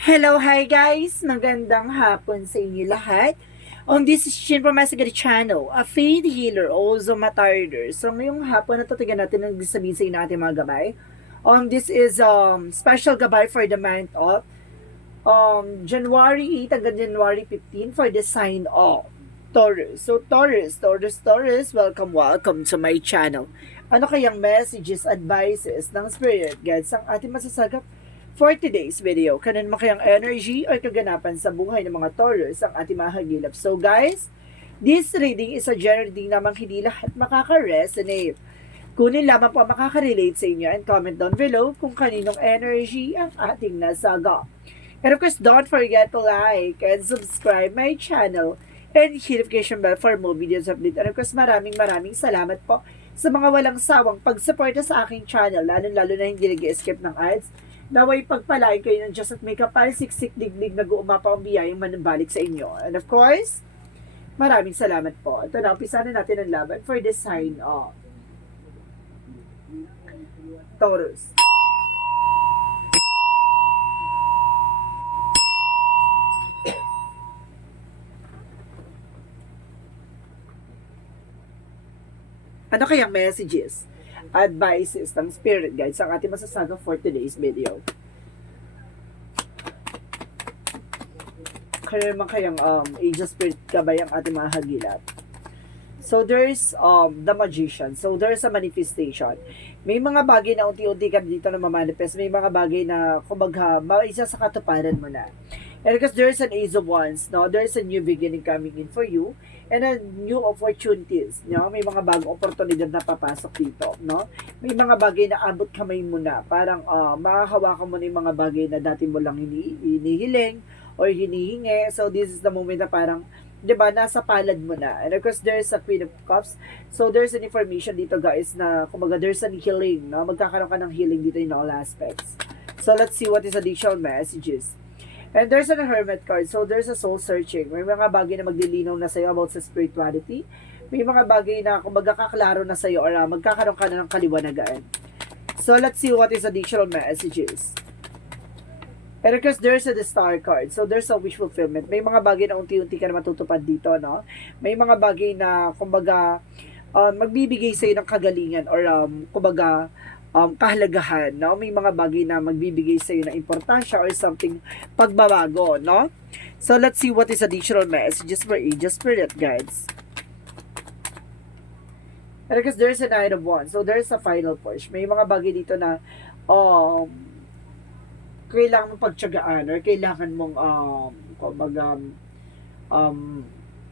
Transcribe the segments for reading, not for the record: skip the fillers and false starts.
Hello, hi guys! Magandang hapon sa inyo lahat. This is Shin from Masagari Channel, a faith healer, also matarder. So ngayong hapon natutigan natin ang sabihin sa inyo ating mga gabay. This is special gabay for the month of January 8 hanggang January 15 for the sign of Taurus. So Taurus, welcome to my channel. Ano kayang messages, advices ng spirit guides ang ating masasagap for today's video? Kanan mo kayang energy or kaganapan sa buhay ng mga Taurus ang ating mahagilap. So guys, this reading is a general reading namang hindi lahat makaka-resonate. Kunin lamang po makaka-relate sa inyo and comment down below kung kaninong energy ang ating nasaga. And of course, don't forget to like and subscribe my channel and hit notification bell for more videos update. And of course, maraming salamat po sa mga walang sawang pagsuporta sa aking channel, lalo na hindi nag-skip ng ads. Naway pagpalain kayo ng Diyos at may kapal siksik digdig nag-uumapa ang biyayang manambalik sa inyo. And of course, maraming salamat po. Ito na, umpisa na natin ang laban for the sign of Taurus. Ano kayang messages, advices ng spirit guides ang ating masasaga for today's video? Kaya naman kayang age of spirit gabay ang ating mga hagilap. So there's the magician. So there's a manifestation. May mga bagay na unti-unti ka dito na mamanifest. May mga bagay na kumbaga isa sa katuparan mo na. And because there's an ace of wands, no? There's a new beginning coming in for you and a new opportunities, no? May mga bagong oportunidad na papasok dito, no? May mga bagay na abot kamay mo na. Parang makahawakan mo na yung mga bagay na dati mo lang hinihiling or hinihingi. So this is the moment na parang 'di ba, nasa palad mo na. And of course, there's a Queen of Cups. So there's an information dito guys na kumbaga there's an healing, no? Magkakaroon ka ng healing dito in all aspects. So let's see what is additional messages. And there's a Hermit card. So there's a soul searching. May mga bagay na maglilinaw na sa'yo about sa spirituality. May mga bagay na kumbaga kaklaro na sa'yo or magkakaroon ka na ng kaliwanagan. So let's see what is additional messages. And of course, there's a the star card. So there's a wish fulfillment. May mga bagay na unti-unti ka na matutupad dito, no? May mga bagay na kumbaga magbibigay sa'yo ng kagalingan or kumbaga kahalagahan, no? May mga bagay na magbibigay sa iyo ng importansya or something pagbabago, no? So let's see what is additional messages for angel spirit guides. And because there's a Knight of Wands, so there's a final push. May mga bagay dito na kailangan mong pagtiyagaan or kailangan mong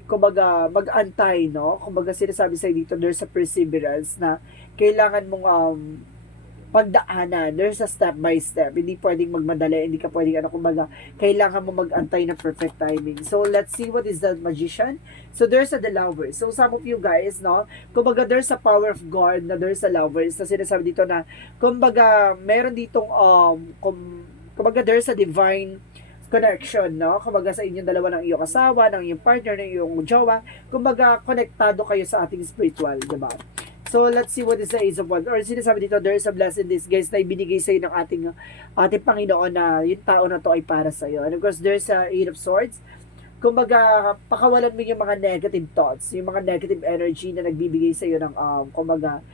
kumbaga mag-antay, no? Kumbaga sinasabi sa dito there's a perseverance na kailangan mong pagdaanan. There's a step by step. Hindi pwedeng magmadali, hindi ka pwedeng kumbaga, kailangan mo mag-antay ng perfect timing. So, let's see what is the magician. So, there's a the lovers. So, some of you guys, no, kumbaga, there's a power of God na there's a lovers na sinasabi dito na, kumbaga, meron ditong, kumbaga, there's a divine connection, no? Kumbaga, sa inyong dalawa ng iyong asawa, ng iyong partner, ng iyong jowa, kumbaga, konektado kayo sa ating spiritual, diba? So, let's see what is the Ace of Wands. Or sinasabi dito, there is a blessing this guys na ibinigay sa iyo ng ating Panginoon na yung tao na to ay para sa iyo. And of course, there's a Eight of Swords. Kumbaga, pakawalan mo yung mga negative thoughts, yung mga negative energy na nagbibigay sa iyo ng, kumbaga,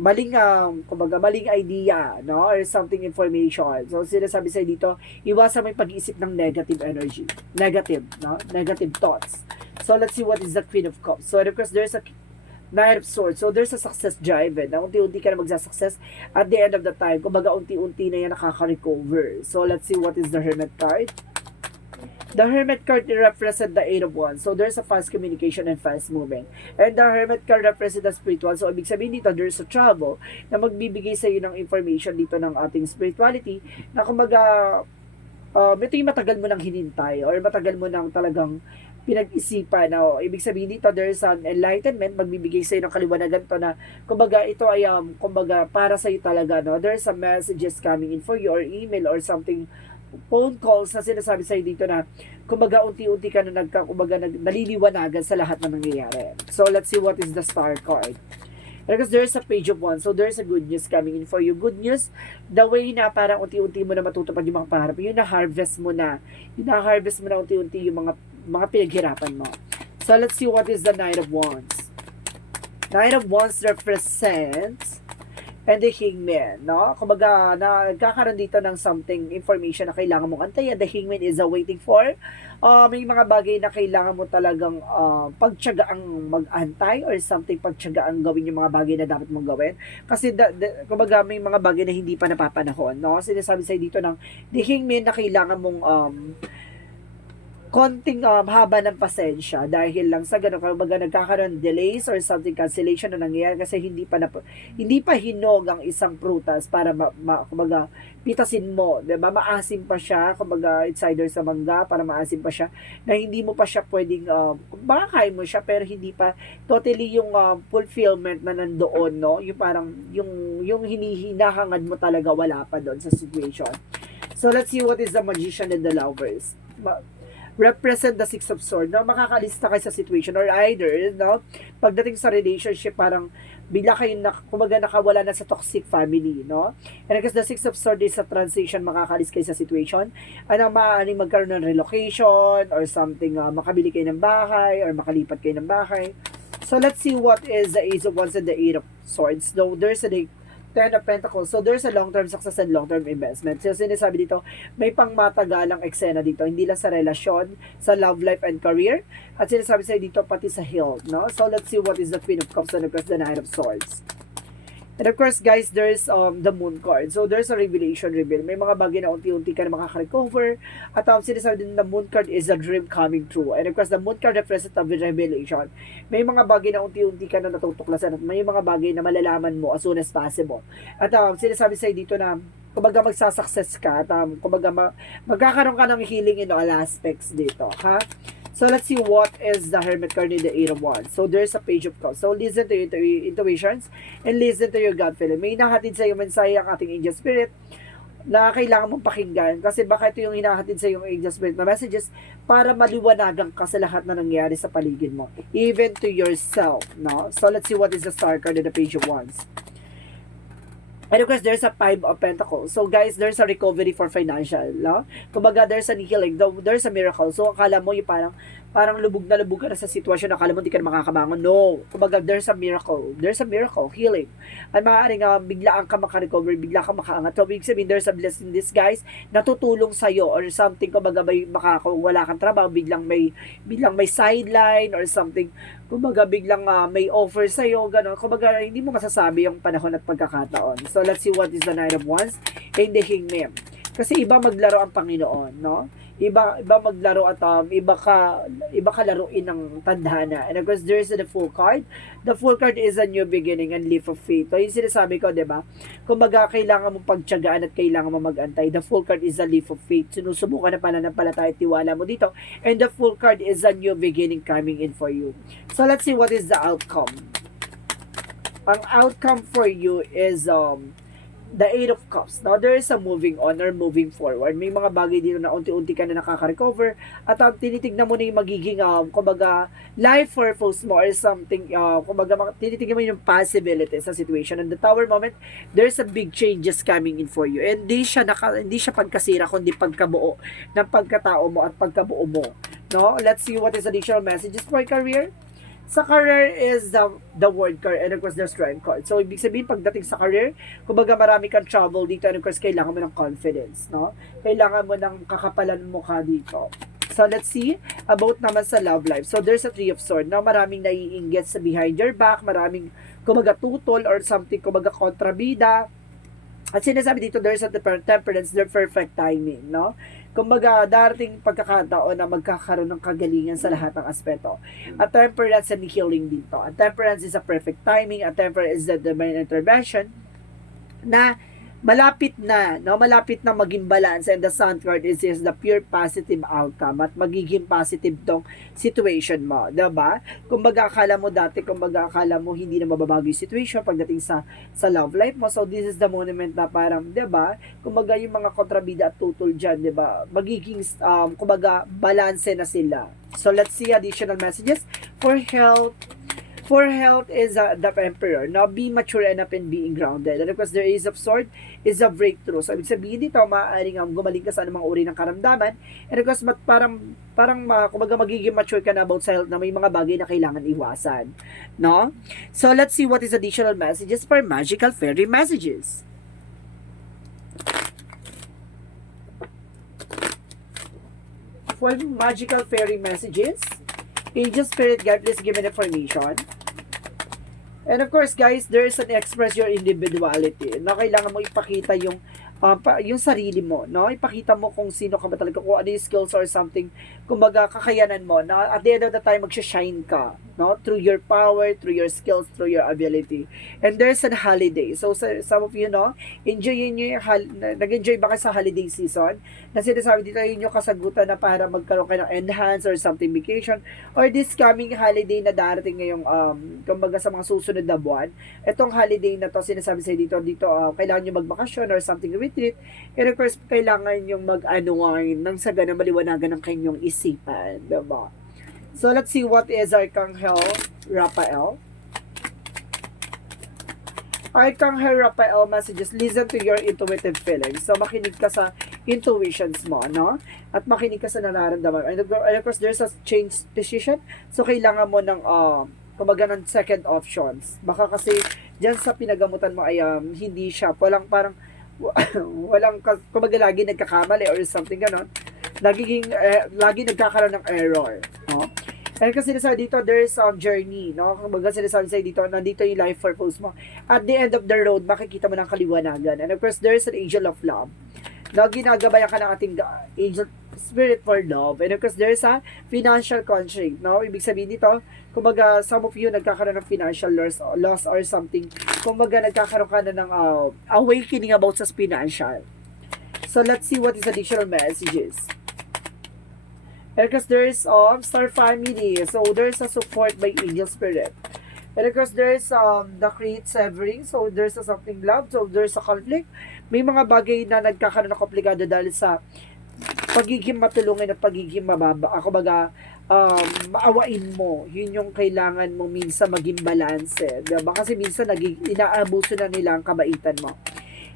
maling idea, no? Or something information. So, sinasabi sa iyo dito, iwasan mo yung pag-iisip ng negative energy. Negative, no? Negative thoughts. So, let's see what is the Queen of Cups. So, and of course, there's a Knight of Swords. So, there's a success drive. Na unti-unti ka na magsasuccess at the end of the time. Kumbaga, unti-unti na yan nakaka-recover. So, let's see what is the Hermit card. The Hermit card represents the Eight of Wands. So, there's a fast communication and fast moving. And the Hermit card represents the spiritual. So, ibig sabihin dito, there's a travel na magbibigay sa iyo ng information dito ng ating spirituality na kumbaga, ito yung matagal mo nang hinintay or matagal mo nang talagang pinag-isipan. No? Ibig sabihin dito, there's an enlightenment, magbibigay sa iyo ng kaliwanagan to na, kumbaga, ito ay, kumbaga, para sa iyo talaga, no? There's some messages coming in for you or email or something, phone calls na sinasabi sa iyo dito na, kumbaga, unti-unti ka na naliliwanagan sa lahat ng nangyayari. So, let's see what is the star card. Because there's a page of one. So there's a good news coming in for you. Good news, the way na parang unti-unti mo na matutupad yung mga pangarap. Yung na-harvest mo na. Yung na-harvest mo na unti-unti yung mga pinaghirapan mo. So let's see what is the Knight of Wands. Knight of Wands represents and the Hangman, no? Kumbaga, nagkakaroon dito ng something, information na kailangan mong antayin. The Hangman is waiting for. May mga bagay na kailangan mo talagang pagtiyagaang mag-antay or something, pagtiyagaang gawin yung mga bagay na dapat mong gawin. Kasi, kumbaga, may mga bagay na hindi pa napapanahon, no? Sinasabi sa'yo dito ng the Hangman na kailangan mong konting haba ng pasensya dahil lang sa ganun, kumbaga nagkakaroon delays or something, cancellation na nangyayari kasi hindi pa hinog ang isang prutas para kumbaga pitasin mo, 'di ba? Maasim pa siya, kumbaga it's either sa mangga para maasim pa siya na hindi mo pa siya pwedeng makakain mo siya pero hindi pa totally yung fulfillment na nandoon, no? Yung parang yung hinihinahangad mo talaga wala pa doon sa situation. So let's see what is the Magician and the Lovers. Represent the Six of Swords, no? Makakalista kayo sa situation or either, no? Pagdating sa relationship, parang bigla kayo kumbaga nakawala na sa toxic family, no? And because the Six of Swords is a transition, makakalis kayo sa situation. Ano, maaaring magkaroon ng relocation or something, makabili kayo ng bahay or makalipat kayo ng bahay. So let's see what is the Ace of Wands and the Eight of Swords. Though there's a Ten of Pentacles. So, there's a long-term success and long-term investment. So, sinasabi dito, may pangmatagalang eksena dito. Hindi lang sa relasyon, sa love life and career. At sinasabi sa'yo dito, pati sa health, no? So, let's see what is the Queen of Cups and of course, the Knight of Swords. And of course, guys, there's the Moon card. So, there's a revelation reveal. May mga bagay na unti-unti ka na makaka-recover. At sinasabi din na the Moon card is a dream coming true. And of course, the Moon card represents a revelation. May mga bagay na unti-unti ka na natutuklasan at may mga bagay na malalaman mo as soon as possible. At sinasabi sa'yo dito na kumbaga magsasuccess ka at kumbaga magkakaroon ka ng healing in all aspects dito, ha? So, let's see what is the Hermit card in the Eight of Wands. So, there's a Page of Cups. So, listen to your intuitions and listen to your gut feeling. May nahatid sa iyo mensahe ang ating angel spirit na kailangan mong pakinggan kasi baka ito yung hinahatid sa yung angel spirit na messages para maliwanagan ka sa lahat na nangyari sa paligid mo. Even to yourself, no? So, let's see what is the Star card in the Page of Wands. And of course, there's a Five of Pentacles. So guys, there's a recovery for financial, no? Kumbaga, there's an healing, there's a miracle. So akala mo yung parang lubog na lubog ka na sa sitwasyon, akala mo hindi ka na makakabangon. No. Kumbaga, there's a miracle, healing. At maaaring biglaan ka makarecover, bigla ka makaangat. So, ibig sabihin, there's a blessing in disguise na tutulong sa'yo or something. Kumbaga, kung wala kang trabaho, biglang may sideline or something. Kumbaga, biglang may offer sa'yo, gano'n. Kumbaga, hindi mo masasabi yung panahon at pagkakataon. So, let's see what is the Knight of Wands and the Hangman. Kasi iba maglaro ang Panginoon, no? Iba maglaro at iba ka laruin ng tadhana. And of course, there's the Fool card. The Fool card is a new beginning and leap of faith. So, yung sinasabi ko, 'di ba? Kumbaga, kailangan mo pagtiyagaan at kailangan mo magantay. The Fool card is a leap of faith. Sinusubukan na pananampalataya at tiwala mo dito. And the Fool card is a new beginning coming in for you. So, let's see what is the outcome. Ang outcome for you is the Eight of Cups. Now, there is a moving on or moving forward. May mga bagay dito na unti-unti ka na nakaka-recover at tinitignan mo na yung magiging, kumbaga, life purpose mo or something, kumbaga, tinitignan mo yung possibility sa situation. And the Tower moment, there's a big changes coming in for you. And hindi siya pagkasira, kundi pagkabuo ng pagkatao mo at pagkabuo mo. No? Let's see what is additional messages for career. Sa career is the World card and of course the Strength card. So, ibig sabihin, pagdating sa career, kumbaga marami kang trouble dito and of course, kailangan mo ng confidence, no? Kailangan mo ng kakapalan mukha dito. So, let's see about naman sa love life. So, there's a Three of Swords. Now, maraming naiinggit sa behind your back, maraming kumbaga tutol or something, kumbaga kontrabida. At sinasabi dito, there's a temperance, the perfect timing, no? Kumbaga, darating pagkakataon na magkakaroon ng kagalingan sa lahat ng aspeto. At temperance and healing dito. At temperance is a perfect timing. At temperance is the divine intervention na malapit na maging balance, and the Sun card is the pure positive outcome at magiging positive tong situation mo, diba? Kumbaga akala mo hindi na mababago yung situation pagdating sa love life mo. So this is the moment na parang, diba? Kumbaga yung mga kontrabida at tutol dyan, diba? Magiging kumbaga balance na sila. So let's see additional messages for health, For health is the emperor. Now, be mature enough and being grounded. And of course, the Ace of Sword is a breakthrough. So, ibig sabihin dito, maaaring gumaling ka sa anumang uri ng karamdaman. And of course, kumbaga magiging mature ka na about sa health na may mga bagay na kailangan iwasan. No? So, let's see what is additional messages for magical fairy messages. For magical fairy messages, Angel Spirit Guide, please give me information. And of course, guys, there is an express your individuality. Na kailangan mo ipakita yung sarili mo, no? Ipakita mo kung sino ka ba talaga, kung ano yung skills or something, kumbaga kakayanan mo, na at the end of the time, magsha-shine ka, no? Through your power, through your skills, through your ability. And there's a holiday. So, some of you, no? Nag-enjoy ba kayo sa holiday season? Na sinasabi dito, yun yung kasagutan na para magkaroon kayo ng enhance or something vacation, or this coming holiday na darating ngayong, kumbaga sa mga susunod na buwan. Itong holiday na to, sinasabi sa dito, kailangan nyo magbakasyon or something retreat. And of course, kailangan yung mag-unwind nang sa ganang maliwanagan ng kanyang isipan. Diba? So, let's see what is Archangel Raphael. Archangel Raphael messages, listen to your intuitive feelings. So, makinig ka sa intuitions mo, no? At makinig ka sa nararamdaman. And of course, there's a change decision. So, kailangan mo ng, kumbaga ng second options. Baka kasi, dyan sa pinagamutan mo ay hindi siya, walang kumbaga lagi nagkakamali or something ganon. Lagi nagkakaroon ng error, no? And kasi sinasabi dito, there's a journey, no? Kumbaga sinasabi sa'yo dito, nandito yung life purpose mo. At the end of the road, makikita mo ng kaliwanagan. And of course, there's an angel of love. Na ginagabayan ka ng ating angel spirit for love. And of course, there's a financial constraint, no? Ibig sabihin dito, kumbaga, some of you nagkakaroon ng financial loss or something. Kumbaga, nagkakaroon ka na ng awakening about sa financial. So, let's see what is additional messages. Because there's Star Family. So, there's a support by Angel Spirit. And of course, there's the create severing. So, there's something love. So, there's a conflict. May mga bagay na nagkakaroon ng komplikado dahil sa pagiging matulungin at pagiging mababa. Kumbaga, maawain mo. Yun yung kailangan mo minsan maging balance. Diba? Kasi minsan inaabuso na nila ang kabaitan mo.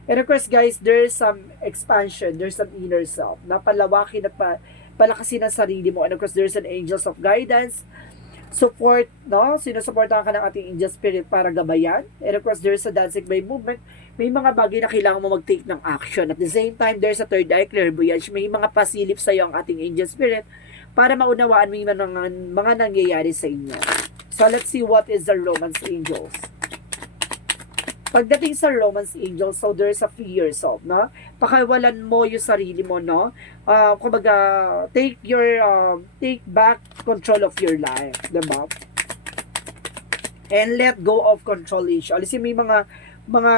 And of course, guys, there's some expansion. There's some inner self. Napalawakin at palakasin ang sarili mo. And of course, there's an angels of guidance, support, no? Sinusuportahan ka ng ating angel spirit para gabayan. And of course, there's a dancing by movement. May mga bagay na kailangan mo mag-take ng action. At the same time, there's a third eye clairvoyance. May mga pasilip sa iyo ang ating angel spirit para maunawaan mo yung mga nangyayari sa inyo. So, let's see what is the Romance Angels. Pagdating sa Romance Angels, so there's a free yourself, no? Pakawalan mo yung sarili mo, no? Kumbaga, take back control of your life, diba? And let go of control issue. Alisin mo yung mga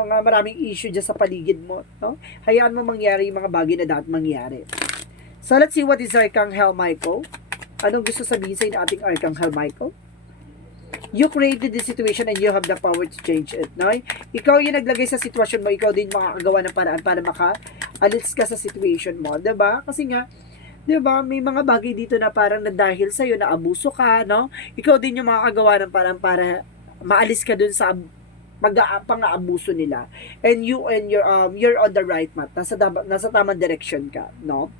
maraming issue dyan sa paligid mo, no? Hayaan mo mangyari yung mga bagay na dapat mangyari. So, let's see what is Archangel Michael. Anong gusto sabihin sa inyo ating Archangel Michael? You created the situation and you have the power to change it, no? Ikaw yung naglagay sa sitwasyon mo, ikaw din makakagawa ng paraan para maka-alis ka sa situation mo, 'di ba? Kasi nga, 'di ba, may mga bagay dito na parang na dahil sa iyo na abuso ka, no? Ikaw din yung makakagawa ng paraan para maalis ka dun sa pang-aabuso nila. And you're on the right path. Nasa tamang direction ka, no?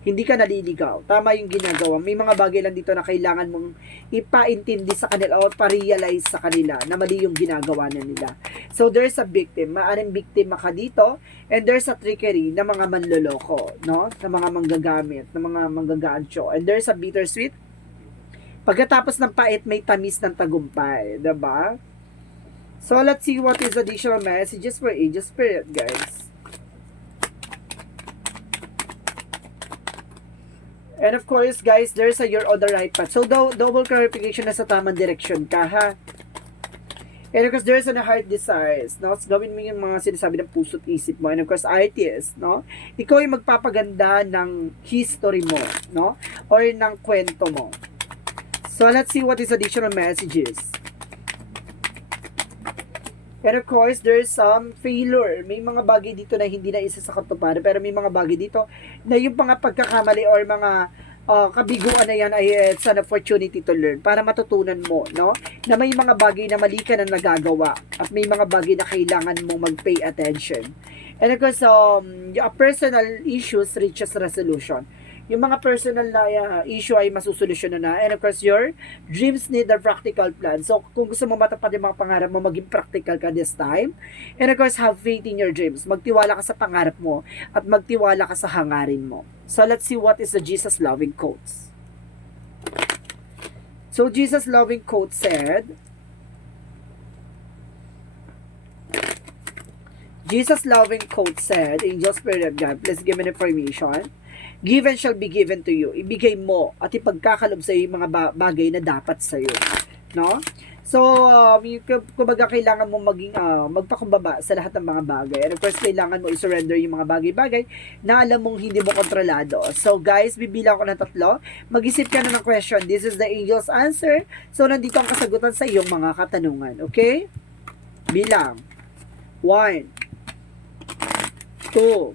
Hindi ka naliligaw. Tama yung ginagawa. May mga bagay lang dito na kailangan mong ipaintindi sa kanila o pa-realize sa kanila na mali yung ginagawa na nila. So, there's a victim. Maaring biktima ka dito. And there's a trickery na mga manloloko, no? Na mga manggagamit, na mga manggagansyo. And there's a bittersweet. Pagkatapos ng pait, may tamis ng tagumpay. Diba? So, let's see what is additional messages for Angel Spirit, guys. And of course, guys, there's you're on the right path. So, double clarification na sa tamang direction ka, ha? And of course, there's a heart desires, no? So, gawin mo yung mga sinasabi ng puso't isip mo. And of course, artist, no? Ikaw yung magpapaganda ng history mo, no? Or ng kwento mo. So, let's see what is additional messages. And of course, there's some failure. May mga bagay dito na hindi na isa sa katuparan, pero may mga bagay dito na yung mga pagkakamali or mga kabiguan na yan ay it's an opportunity to learn para matutunan mo, no? Na may mga bagay na mali ka na nagagawa at may mga bagay na kailangan mong mag-pay attention. And of course, yung personal issues reaches resolution. Yung mga personal na issue ay masusolusyon na. And of course, your dreams need a practical plan. So, kung gusto mo matupad yung mga pangarap mo, maging practical ka this time. And of course, have faith in your dreams. Magtiwala ka sa pangarap mo at magtiwala ka sa hangarin mo. So, let's see what is the Jesus loving quotes. So, Jesus loving quote said, Angel Spirit of God, please give me information. Given shall be given to you. Ibigay mo at ipagkakalob sa iyo yung mga bagay na dapat sa iyo, no? So, kumbaga kailangan mo maging magpakumbaba sa lahat ng mga bagay. And of course, kailangan mo i-surrender yung mga bagay-bagay na alam mong hindi mo kontrolado. So, guys, bibilang ko ng 3. Mag-isip ka na ng question. This is the angel's answer. So, nandito ang kasagutan sa iyong mga katanungan. Okay? Bilang. 1, 2,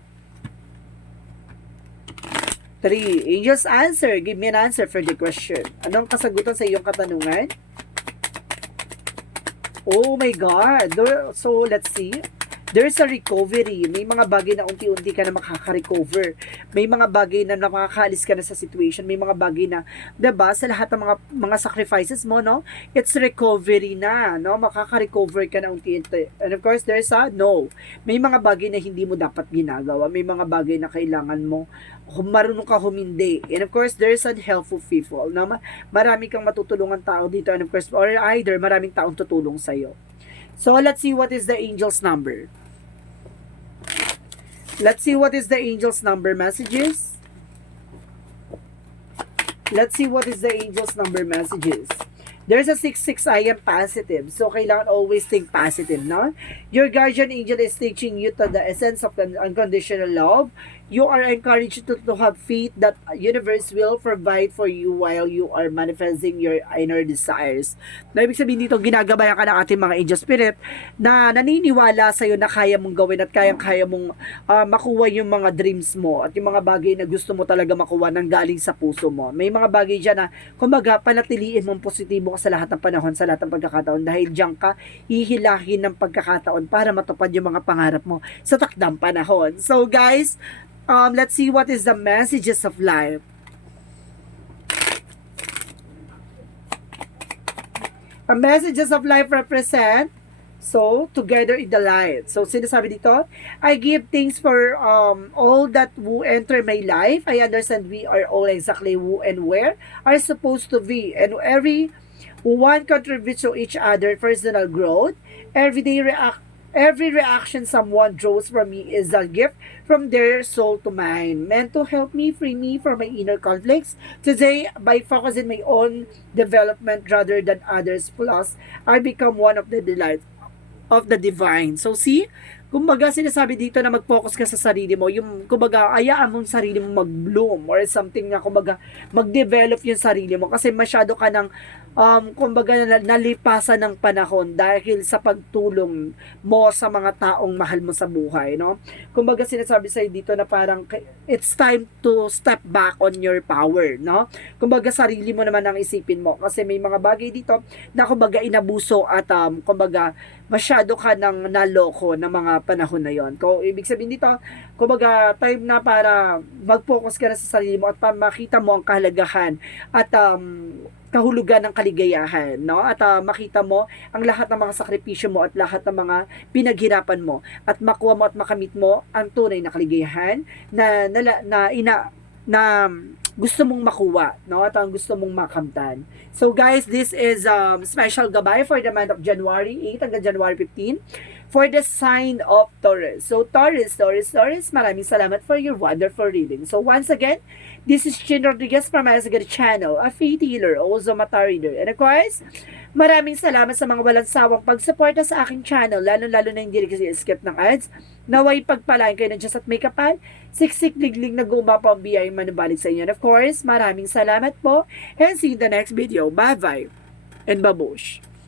3. Angel's answer. Give me an answer for the question. Anong kasagutan sa iyong katanungan? Oh my God. So, let's see. There's a recovery. May mga bagay na unti-unti ka na makaka-recover. May mga bagay na makakaalis ka na sa situation. May mga bagay na, diba, sa lahat ng mga sacrifices mo, no? It's recovery na, no? Makaka-recover ka na unti-unti. And of course, there's a no. May mga bagay na hindi mo dapat ginagawa. May mga bagay na kailangan mo marunong ka humindi. And of course, there's unhelpful people. No? Marami kang matutulungan tao dito. And of course, or either maraming taong tutulong sa'yo. So, let's see what is the angel's number. Let's see what is the angel's number messages. Let's see what is the angel's number messages. There's a 6-6, I am positive. So, kailangan always think positive, no? Your guardian angel is teaching you to the essence of unconditional love. You are encouraged to have faith that universe will provide for you while you are manifesting your inner desires. Na ibig sabihin dito, ginagabayan ka ng ating mga angel spirit na naniniwala sa'yo na kaya mong gawin at kaya mong makuha yung mga dreams mo at yung mga bagay na gusto mo talaga makuha nang galing sa puso mo. May mga bagay dyan na, kumbaga, panatiliin mong positibo ka sa lahat ng panahon, sa lahat ng pagkakataon dahil dyan ka hihilahin ng pagkakataon para matupad yung mga pangarap mo sa takdang panahon. So guys, let's see what is the messages of life. A messages of life represent, so, together in the light. So, sinasabi dito, I give thanks for all that who enter my life. I understand we are all exactly who and where are supposed to be. And every one contributes to each other personal growth. Every reaction someone draws from me is a gift from their soul to mine, meant to help me free me from my inner conflicts. Today, by focusing my own development rather than others' plus, I become one of the delights of the divine. So see, kumbaga sinasabi dito na mag-focus ka sa sarili mo, yung kumbaga ayaan mo sarili mo mag-bloom or something na kumbaga mag-develop yung sarili mo kasi masyado ka ng kumbaga nalipasan ng panahon dahil sa pagtulong mo sa mga taong mahal mo sa buhay, no? Kumbaga sinasabi sa'yo dito na parang it's time to step back on your power, no? Kumbaga sarili mo naman ang isipin mo kasi may mga bagay dito na kumbaga inabuso at kumbaga masyado ka nang naloko ng mga panahon na yon. Kung ibig sabihin dito, kumbaga time na para mag-focus ka na sa sarili mo at makita mo ang kahalagahan at kahulugan ng kaligayahan, no? At makita mo ang lahat ng mga sakripisyo mo at lahat ng mga pinaghirapan mo at makuha mo at makamit mo ang tunay na kaligayahan na gusto mong makuha, no? At ang gusto mong makamtan. So guys, this is special gabay for the month of January 8 hanggang January 15 for the sign of Taurus. So Taurus, maraming salamat for your wonderful reading. So once again, this is Chin Rodriguez from Asagad Channel, a faith healer, also mata reader. And of course, maraming salamat sa mga walang sawang pagsuporta sa aking channel, lalo-lalo na hindi kasi skip ng ads. Naway pagpalain kayo ng Diyos at may kapal, siksik liglig na gumapa ang biyayang manubalik sa inyo. And of course, maraming salamat po, and see you in the next video. Bye-bye, and babush.